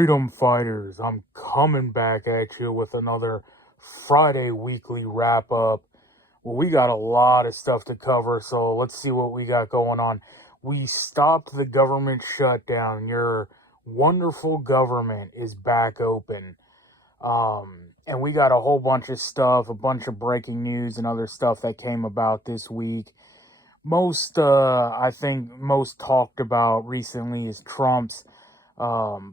Freedom fighters, I'm coming back at you with another Friday weekly wrap up. Well, we got a lot of stuff to cover, so let's see what we got going on. We stopped the government shutdown. Your wonderful government is back open. And we got a whole bunch of stuff, a bunch of breaking news and other stuff that came about this week. I think most talked about recently is Trump's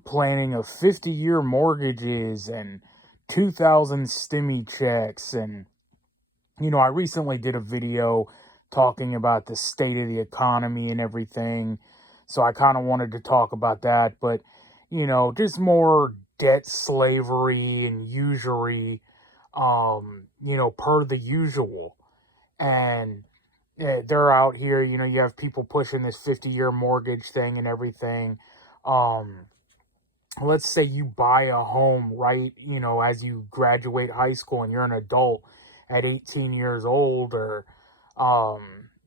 planning of 50-year mortgages and 2,000 stimmy checks. And, I recently did a video talking about the state of the economy and everything. So I kind of wanted to talk about that. But, just more debt slavery and usury, per the usual. And they're out here, you have people pushing this 50-year mortgage thing and everything. Let's say you buy a home, right, as you graduate high school and you're an adult at 18 years old, or,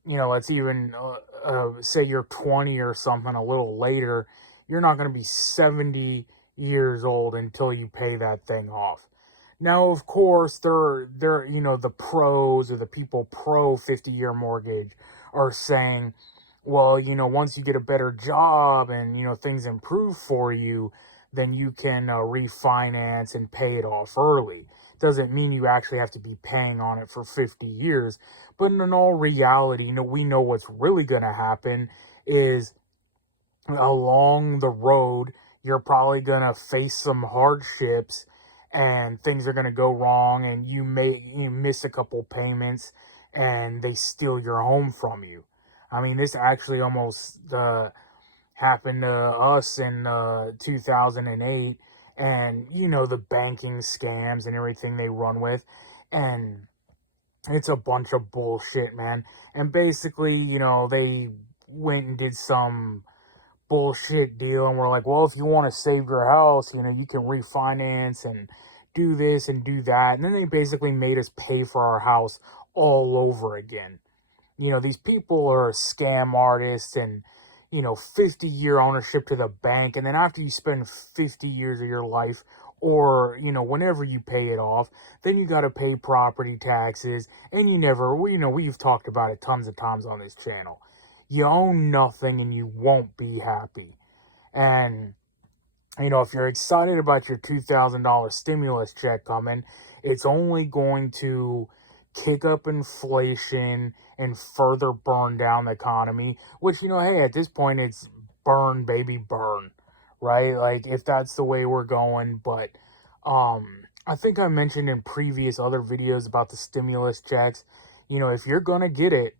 let's even say you're 20 or something a little later, you're not going to be 70 years old until you pay that thing off. Now, of course, they're the pros or the people pro 50-year mortgage are saying, well, once you get a better job and, things improve for you, then you can refinance and pay it off early. Doesn't mean you actually have to be paying on it for 50 years. But in all reality, we know what's really going to happen is along the road, you're probably going to face some hardships and things are going to go wrong, and you miss a couple payments and they steal your home from you. I mean, this actually almost happened to us in 2008, and the banking scams and everything they run with, and it's a bunch of bullshit, man. And basically, they went and did some bullshit deal, and we're like, well, if you want to save your house, you can refinance and do this and do that. And then they basically made us pay for our house all over again. These people are scam artists, and 50-year ownership to the bank, and then after you spend 50 years of your life, or whenever you pay it off, then you got to pay property taxes, and we've talked about it tons of times on this channel. You own nothing and you won't be happy. And, if you're excited about your $2,000 stimulus check coming, it's only going to kick up inflation and further burn down the economy, which, hey, at this point, it's burn, baby, burn, right? Like, if that's the way we're going. But, I think I mentioned in previous other videos about the stimulus checks, if you're going to get it,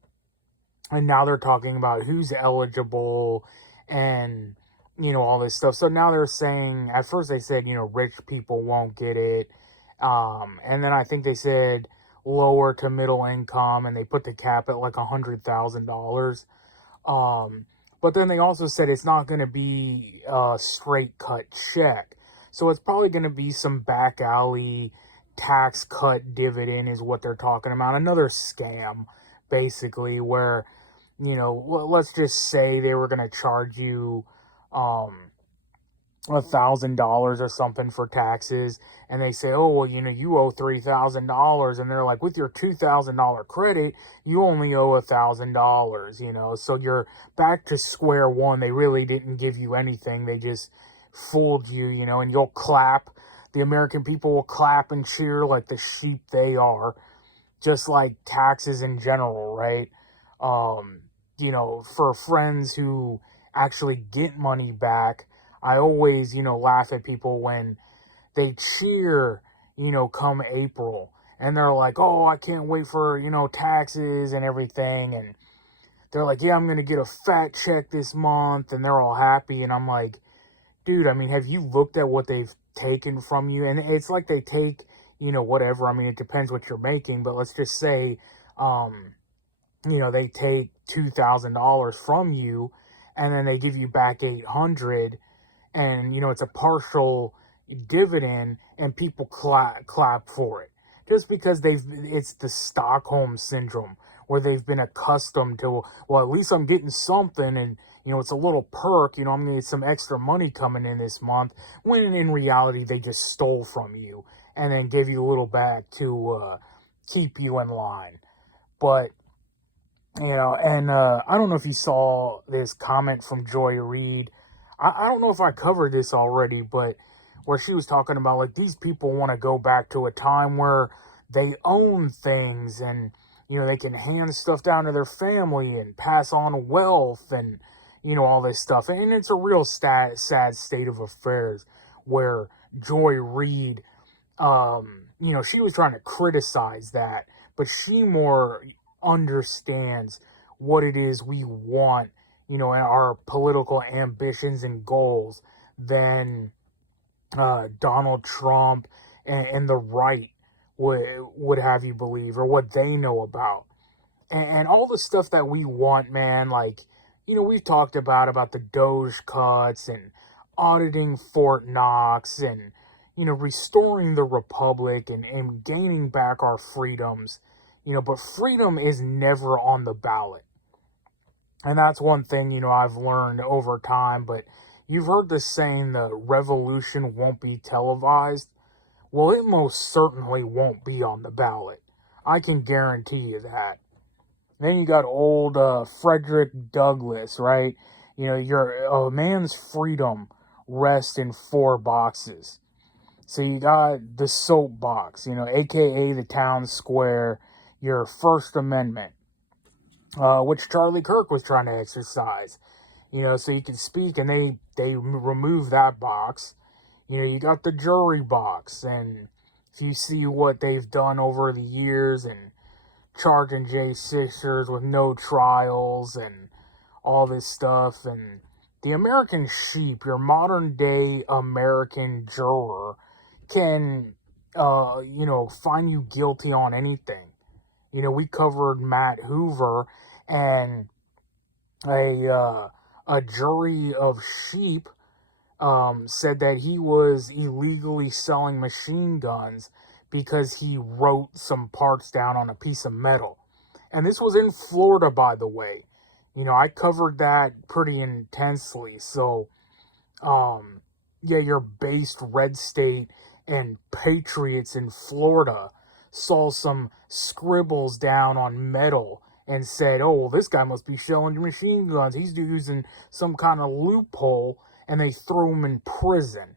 and now they're talking about who's eligible and, all this stuff. So now they're saying, at first they said, rich people won't get it. And then I think they said lower to middle income, and they put the cap at like $100,000. But then they also said it's not going to be a straight cut check. So it's probably going to be some back alley tax cut dividend is what they're talking about. Another scam, basically, where, let's just say they were going to charge you $1,000 or something for taxes, and they say, oh, well, you owe $3,000, and they're like, with your $2,000 credit, you only owe $1,000, so you're back to square one. They really didn't give you anything. They just fooled you, and you'll clap. The American people will clap and cheer like the sheep they are, just like taxes in general, right? For friends who actually get money back, I always, laugh at people when they cheer, come April, and they're like, oh, I can't wait for, taxes and everything. And they're like, yeah, I'm going to get a fat check this month, and they're all happy. And I'm like, dude, I mean, have you looked at what they've taken from you? And it's like they take, whatever. I mean, it depends what you're making, but let's just say, they take $2,000 from you, and then they give you back $800, and it's a partial dividend, and people clap for it just because it's the Stockholm syndrome, where they've been accustomed to, well, at least I'm getting something, and it's a little perk, I'm going to get some extra money coming in this month, when in reality they just stole from you and then give you a little back to keep you in line. But, and I don't know if you saw this comment from Joy Reid. I don't know if I covered this already, but where she was talking about, like, these people want to go back to a time where they own things and, they can hand stuff down to their family and pass on wealth and, all this stuff. And it's a real sad state of affairs where Joy Reid, she was trying to criticize that, but she more understands what it is we want, in our political ambitions and goals than Donald Trump and the right would have you believe, or what they know about. And all the stuff that we want, man, like, we've talked about the Doge cuts and auditing Fort Knox and, restoring the Republic and gaining back our freedoms, but freedom is never on the ballot. And that's one thing, I've learned over time, but you've heard the saying, the revolution won't be televised. Well, it most certainly won't be on the ballot. I can guarantee you that. Then you got old Frederick Douglass, right? A man's freedom rests in 4 boxes. So you got the soapbox, aka the town square, your First Amendment, which Charlie Kirk was trying to exercise, so you can speak, and they remove that box. You got the jury box, and if you see what they've done over the years and charging J6ers with no trials and all this stuff, and the American sheep, your modern day American juror, can, find you guilty on anything. We covered Matt Hoover, and a jury of sheep said that he was illegally selling machine guns because he wrote some parts down on a piece of metal. And this was in Florida, by the way. I covered that pretty intensely. So, your based red state and patriots in Florida saw some scribbles down on metal and said, oh, well, this guy must be selling machine guns. He's using some kind of loophole, and they threw him in prison.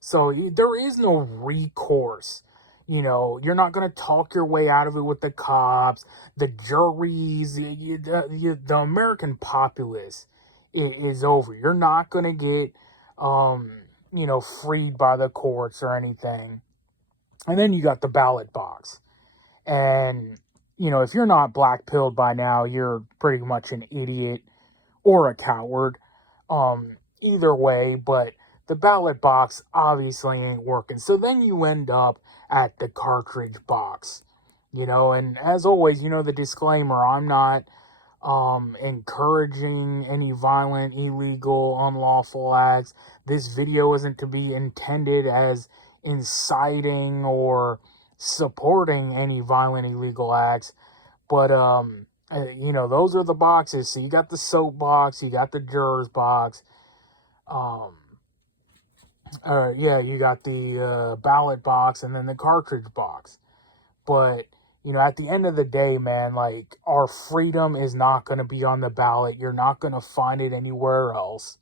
So there is no recourse. You're not going to talk your way out of it with the cops, the juries, the American populace is over. You're not going to get, freed by the courts or anything. And then you got the ballot box. And, if you're not black-pilled by now, you're pretty much an idiot or a coward. Either way, but the ballot box obviously ain't working. So then you end up at the cartridge box, and as always, the disclaimer, I'm not encouraging any violent, illegal, unlawful acts. This video isn't to be intended as inciting or supporting any violent, illegal acts, but those are the boxes. So you got the soap box, you got the jurors box, you got the ballot box, and then the cartridge box. But, at the end of the day, man, like, our freedom is not going to be on the ballot. You're not going to find it anywhere else.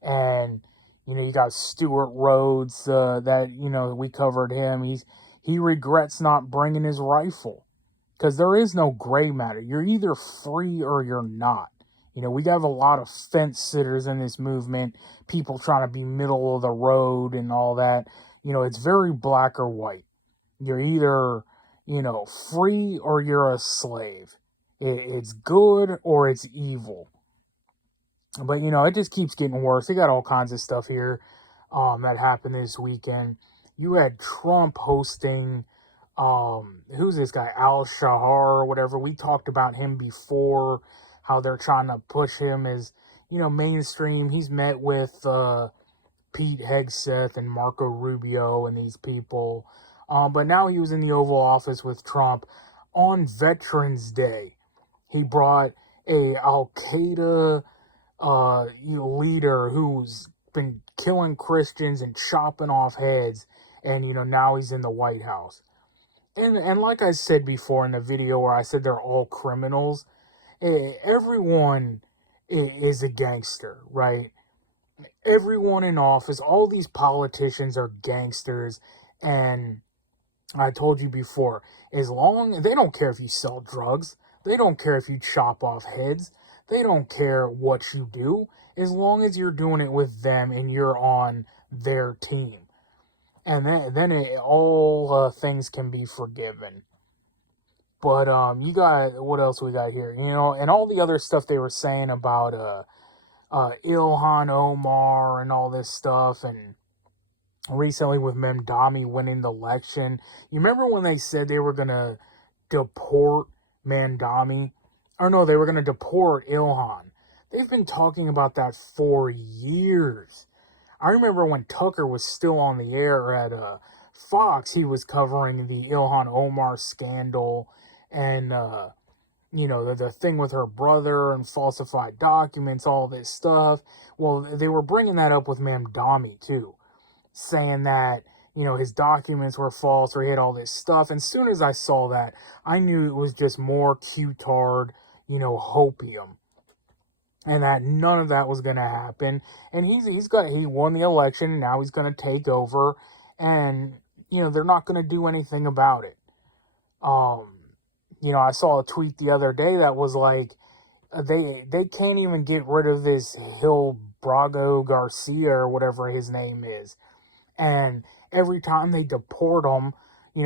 And, you got Stuart Rhodes, that, we covered him. He regrets not bringing his rifle. Because there is no gray matter. You're either free or you're not. We have a lot of fence sitters in this movement, people trying to be middle of the road and all that. It's very black or white. You're either, free or you're a slave. It's good or it's evil. But, it just keeps getting worse. They got all kinds of stuff here that happened this weekend. You had Trump hosting, who's this guy, Al-Shahar or whatever. We talked about him before, how they're trying to push him as, mainstream. He's met with Pete Hegseth and Marco Rubio and these people. But now he was in the Oval Office with Trump on Veterans Day. He brought a Al-Qaeda leader who's been killing Christians and chopping off heads, and now he's in the White House. And like I said before in the video where I said they're all criminals, everyone is a gangster, right? Everyone in office, all these politicians are gangsters, and I told you before, as long they don't care if you sell drugs, they don't care if you chop off heads, they don't care what you do, as long as you're doing it with them and you're on their team. And then all things can be forgiven. But you got, what else we got here? And all the other stuff they were saying about Ilhan Omar and all this stuff, and recently with Mamdani winning the election. You remember when they said they were going to deport Mamdani? Or no, they were going to deport Ilhan. They've been talking about that for years. I remember when Tucker was still on the air at Fox, he was covering the Ilhan Omar scandal and, the thing with her brother and falsified documents, all this stuff. Well, they were bringing that up with Mamdani too, saying that, his documents were false or he had all this stuff. And as soon as I saw that, I knew it was just more Q-tard, hopium. And that none of that was going to happen. And he won the election, and now he's going to take over. And, they're not going to do anything about it. I saw a tweet the other day that was like, they can't even get rid of this Hill Brago Garcia or whatever his name is. And every time they deport him,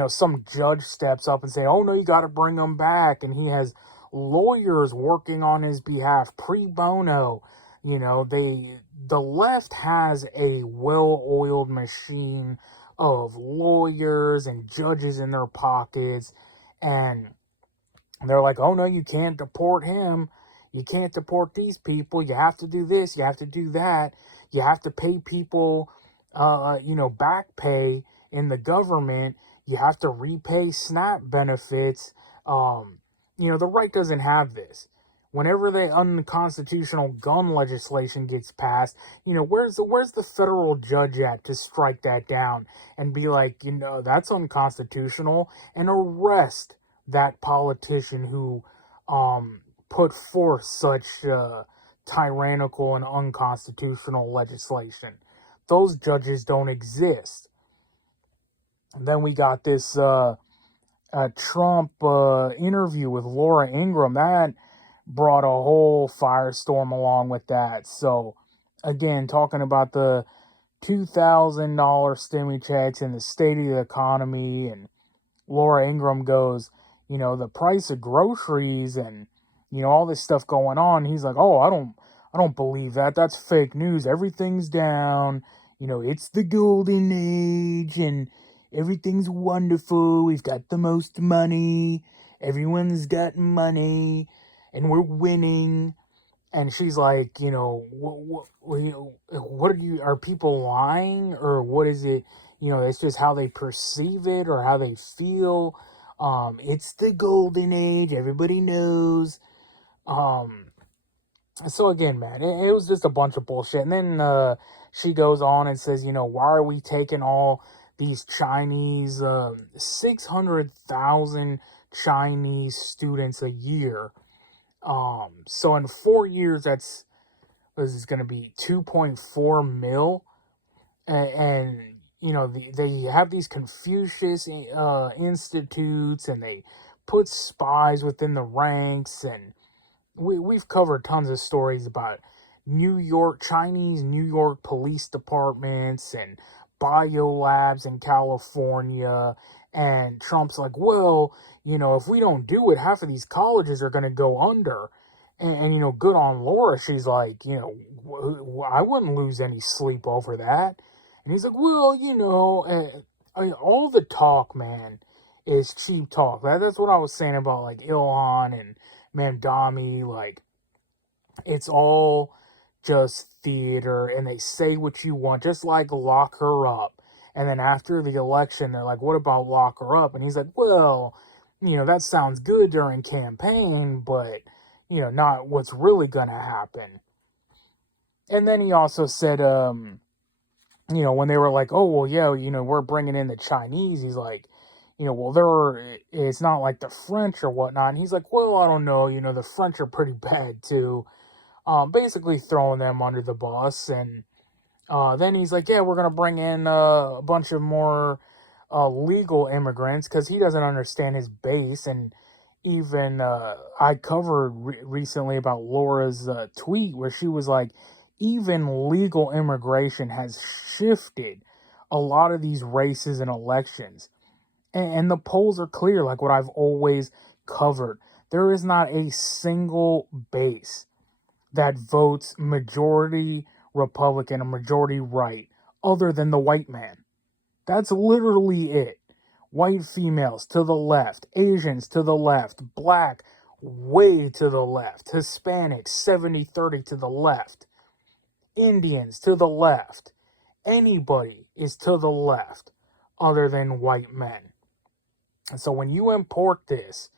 some judge steps up and say, oh no, you got to bring him back. And he has lawyers working on his behalf, pre bono. The left has a well-oiled machine of lawyers and judges in their pockets. And they're like, oh no, you can't deport him. You can't deport these people. You have to do this. You have to do that. You have to pay people, back pay in the government. You have to repay SNAP benefits. The right doesn't have this. Whenever the unconstitutional gun legislation gets passed, where's the federal judge at to strike that down and be like, that's unconstitutional, and arrest that politician who put forth such tyrannical and unconstitutional legislation. Those judges don't exist. And then we got this Trump interview with Laura Ingraham. That brought a whole firestorm along with that. So, again, talking about the $2,000 stimmy checks and the state of the economy, and Laura Ingraham goes, the price of groceries and, all this stuff going on. He's like, oh, I don't believe that. That's fake news. Everything's down. It's the golden age and everything's wonderful. We've got the most money. Everyone's got money and we're winning. And she's like, what are people lying, or what is it? It's just how they perceive it or how they feel. It's the golden age. Everybody knows. So again, man, it was just a bunch of bullshit. And then she goes on and says, why are we taking all these Chinese, 600,000 Chinese students a year? So in 4 years, that's, what is this going to be, 2.4 mil? And they have these Confucius institutes, and they put spies within the ranks, and we've covered tons of stories about Chinese New York police departments and biolabs in California. And Trump's like, well, if we don't do it, half of these colleges are going to go under. And good on Laura. She's like, I wouldn't lose any sleep over that. And he's like, well, all the talk, man, is cheap talk. That's what I was saying about, like, Ilhan and Mamdani. Like, it's all just theater, and they say what you want, just like lock her up. And then after the election, they're like, what about lock her up? And he's like, well, that sounds good during campaign, but, not what's really going to happen. And then he also said, when they were like, oh, well, yeah, we're bringing in the Chinese, he's like, well, it's not like the French or whatnot. And he's like, well, I don't know, the French are pretty bad too. Basically throwing them under the bus. And then he's like, yeah, we're going to bring in a bunch of more legal immigrants because he doesn't understand his base. And even I covered recently about Laura's tweet where she was like, even legal immigration has shifted a lot of these races and elections. And the polls are clear, like what I've always covered. There is not a single base that votes majority Republican or majority right other than the white man. That's literally it. White females to the left, Asians to the left, black way to the left, Hispanics 70-30 to the left, Indians to the left. Anybody is to the left other than white men. And so when you import this,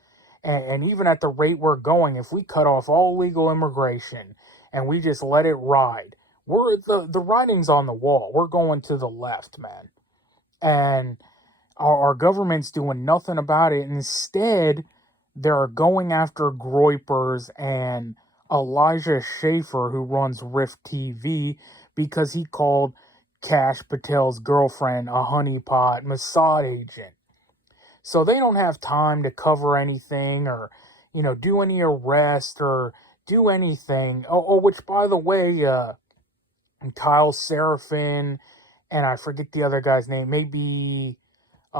and even at the rate we're going, if we cut off all legal immigration and we just let it ride, the writing's on the wall. We're going to the left, man. And our government's doing nothing about it. Instead, they're going after Groypers and Elijah Schaefer, who runs Rift TV, because he called Kash Patel's girlfriend a honeypot Mossad agent. So they don't have time to cover anything or, do any arrest or do anything. Oh, which, by the way, Kyle Seraphin, and I forget the other guy's name, maybe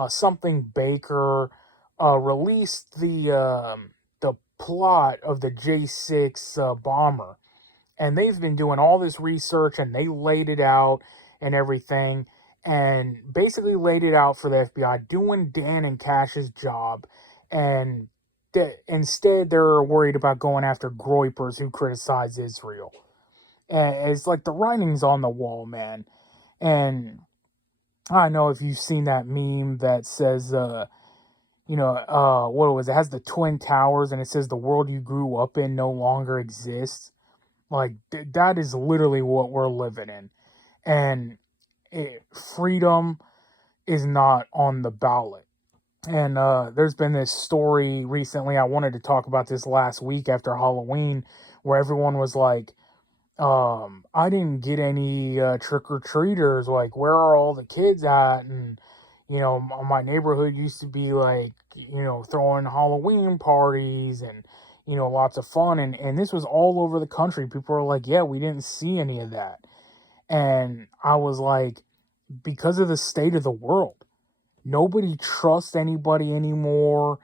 something Baker, released the plot of the J6 bomber. And they've been doing all this research, and they laid it out and everything, and basically laid it out for the FBI, doing Dan and Cash's job. And instead, they're worried about going after Groypers who criticize Israel. And it's like the writing's on the wall, man. And I don't know if you've seen that meme that says, what was it? It has the Twin Towers, and it says the world you grew up in no longer exists. Like, that is literally what we're living in. And freedom is not on the ballot. And there's been this story recently, I wanted to talk about this last week after Halloween, where everyone was like, I didn't get any trick-or-treaters, like, where are all the kids at? And, my neighborhood used to be like, throwing Halloween parties and, lots of fun. And this was all over the country. People were like, yeah, we didn't see any of that. And I was like, because of the state of the world, nobody trusts anybody anymore.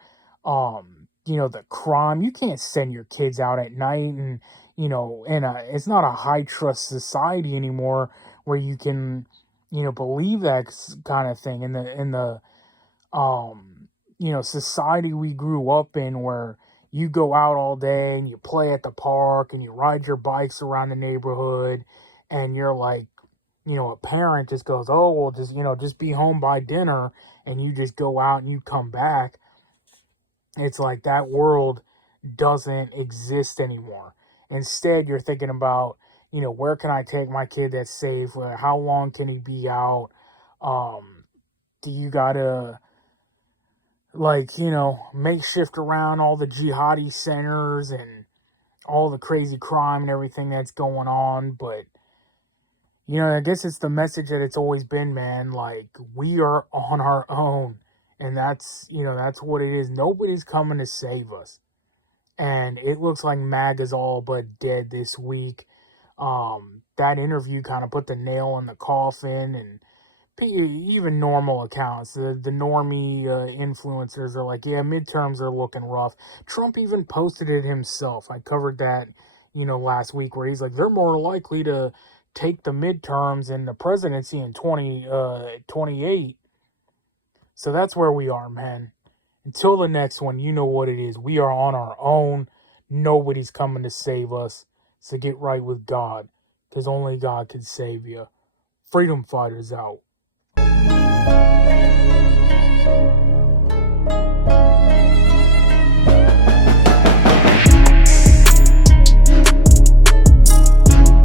The crime, you can't send your kids out at night and, it's not a high trust society anymore where you can, believe that kind of thing. In the society we grew up in, where you go out all day and you play at the park and you ride your bikes around the neighborhood, and you're like, a parent just goes, oh, well, just be home by dinner, and you just go out and you come back. It's like that world doesn't exist anymore. Instead, you're thinking about, where can I take my kid that's safe? How long can he be out? Do you gotta, makeshift around all the jihadi centers and all the crazy crime and everything that's going on? But, I guess it's the message that it's always been, man. Like, we are on our own. And that's what it is. Nobody's coming to save us. And it looks like MAGA's all but dead this week. That interview kind of put the nail in the coffin, and even normal accounts, the normie influencers are like, yeah, midterms are looking rough. Trump even posted it himself. I covered that, last week, where he's like, they're more likely to take the midterms and the presidency in 2028. So that's where we are, man. Until the next one, you know what it is. We are on our own. Nobody's coming to save us. So get right with God, because only God can save you. Freedom fighters out.